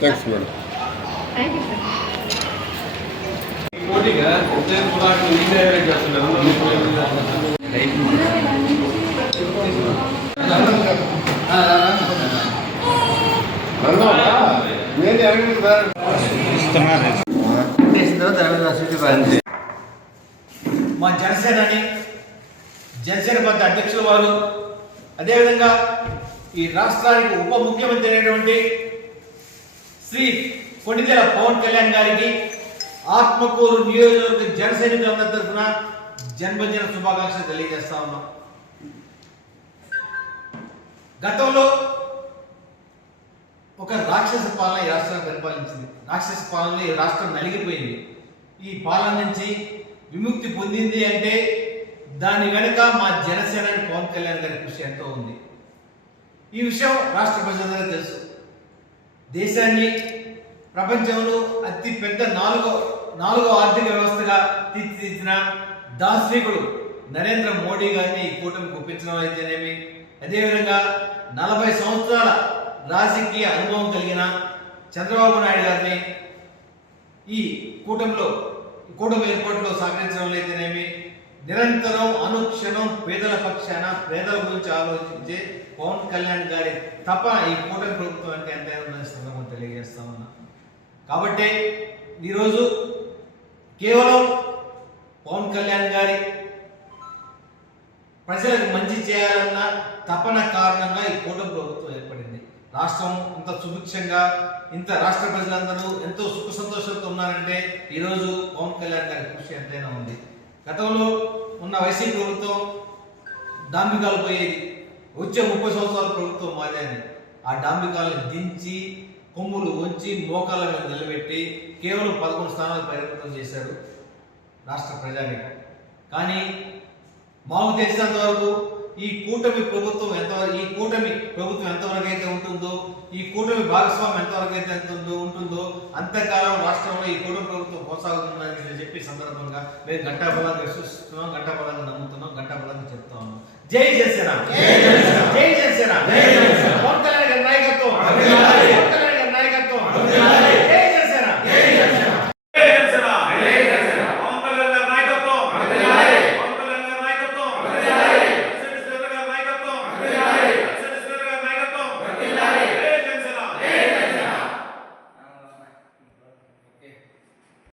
Thanks madam మా జనసేనని Janasena party అధ్యక్షులు వారు అదేవిధంగా ఈ రాష్ట్రానికి ఉప ముఖ్యమంత్రి అయినటువంటి శ్రీ కొణిదెల పవన్ కళ్యాణ్ గారికి ఆత్మకూరు నియోజకవర్గ జన సైనికులందరి తరఫున జన్మదిన శుభాకాంక్షలు తెలియజేస్తా ఉన్నాం. గతంలో ఒక రాక్షస పాలన ఈ రాష్ట్రాన్ని పరిపాలించింది. రాక్షస పాలన ఈ రాష్ట్రం నలిగిపోయింది. ఈ పాలన నుంచి విముక్తి పొందింది అంటే దాని వెనుక మా జనసేన పవన్ కళ్యాణ్ గారి కృషి ఎంతో ఉంది. ఈ విషయం రాష్ట్ర ప్రజలందరూ తెలుసు. దేశాన్ని ప్రపంచంలో అతి పెద్ద నాలుగో నాలుగో ఆర్థిక వ్యవస్థగా తీర్చిదిద్దిన దార్శనికుడు నరేంద్ర మోడీ గారిని ఈ కూటమికి ఒప్పించడం అయితేనేమి అదేవిధంగా నలభై సంవత్సరాల రాజకీయ అనుభవం కలిగిన చంద్రబాబు నాయుడు గారిని ఈ కూటమిలో కూటమి ఏర్పాటులో సహకరించడం అయితేనేమి నిరంతరం అనుక్షణం పేదల పక్షాన పేదల గురించి ఆలోచించే పవన్ కళ్యాణ్ గారి తపన ఈ కూటమి ప్రభుత్వానికి ఎంతైనా ఉందని సందర్భం కాబట్టి ఈరోజు కేవలం పవన్ కళ్యాణ్ గారి ప్రజలకు మంచి చేయాలన్న తపన కారణంగా ఈ కూటమి ప్రభుత్వం ఏర్పడింది. రాష్ట్రం ఇంత సుభిక్షంగా ఇంత రాష్ట్ర ప్రజలందరూ ఎంతో సుఖ సంతోషంతో ఉన్నారంటే ఈరోజు పవన్ కళ్యాణ్ గారి కృషి ఎంతైనా ఉంది. గతంలో ఉన్న వైసీపీ ప్రభుత్వం డాంబికాలు పోయేది వచ్చే ముప్పై సంవత్సరాల ప్రభుత్వం మాదే ఆ డాంబికాలను దించి కొమ్ములు వంచి మోకాల మీద నిలబెట్టి కేవలం పదకొండు స్థానాలు పరిమితం చేశారు రాష్ట్ర ప్రజానీకం. కానీ మాకు తెలిసినంత వరకు ఈ కూటమి ప్రభుత్వం ఎంత ఈ కూటమి ప్రభుత్వం ఎంతవరకు అయితే ఉంటుందో ఈ కూటమి భాగస్వామ్యం ఎంతవరకు అయితే ఎంత ఉందో ఉంటుందో అంతకాలం రాష్ట్రంలో ఈ కూటమి ప్రభుత్వం కొనసాగుతుందని చెప్పి సందర్భంగా మేము ఘంటాబలంగా విశ్వసిస్తున్నాం ఘంటాబలంగా నమ్ముతున్నాం ఘంటాబలంగా చెప్తా ఉన్నాం. జై జనసేన! జై జనసేన!